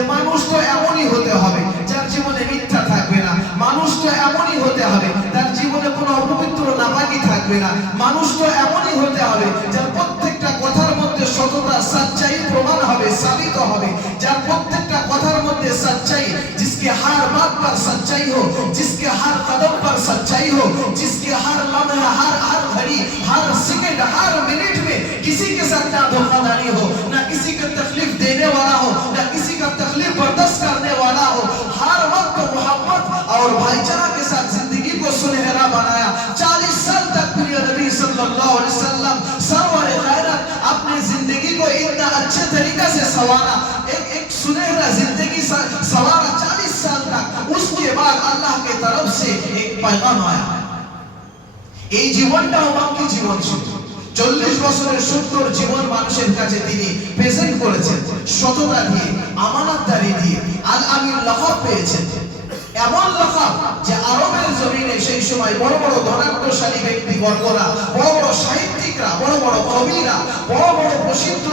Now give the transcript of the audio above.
যে মানুষ তো এমনই হতে হবে যার জীবনে মিথ্যা থাকবে না, মানুষ তো এমনই হতে হবে তার জীবনে কোনো অপবিত্র নাপাকি থাকবে না, মানুষ তো এমনই হতে হবে যার প্রত্যেকটা কথার মধ্যে সততা সচ্চাই প্রমাণ হবে, সাবিত হবে, যার প্রত্যেকটা কথার মধ্যে সচ্চাই, जिसके हर बात पर सच्चाई हो, जिसके हर कदम पर सच्चाई हो, जिसके हर लम्हे, हर घड़ी, हर सेकंड, हर मिनट में किसी के साथ ना धोखाधड़ी हो, ना किसी को तकलीफ देने वाला हो, ना किसी का तकलीफ बर्दाश्त करने वाला हो, हर वक्त मोहब्बत और भाईचारा के साथ जिंदगी को सुनहरा बनाया। 40 साल तक प्रिय नबी सल्लल्लाहु अलैहि वसल्लम सरवर खैरत अपनी जिंदगी को इतना अच्छे तरीके से संवारा, एक सुनहरा जिंदगी संवारा 40 साल तक। उसके बाद अल्लाह की तरफ से एक पैगाम आया। এই জীবনটাও বাকি জীবন ছিল। 40 বছরের সুন্দর জীবন মানুষের কাছে তিনি প্রেজেন্ট করেছেন, সততা দিয়ে, আমানতদারি দিয়ে আল আমিন লকব পেয়েছেন। এমন লকব যে আরবের জমিনে সেই সময় বড় বড় ধনাঢ্যশালী ব্যক্তিবর্গরা, বড় বড় সাহিত্যিকরা, বড় বড় কবিরা, বড় বড় প্রসিদ্ধ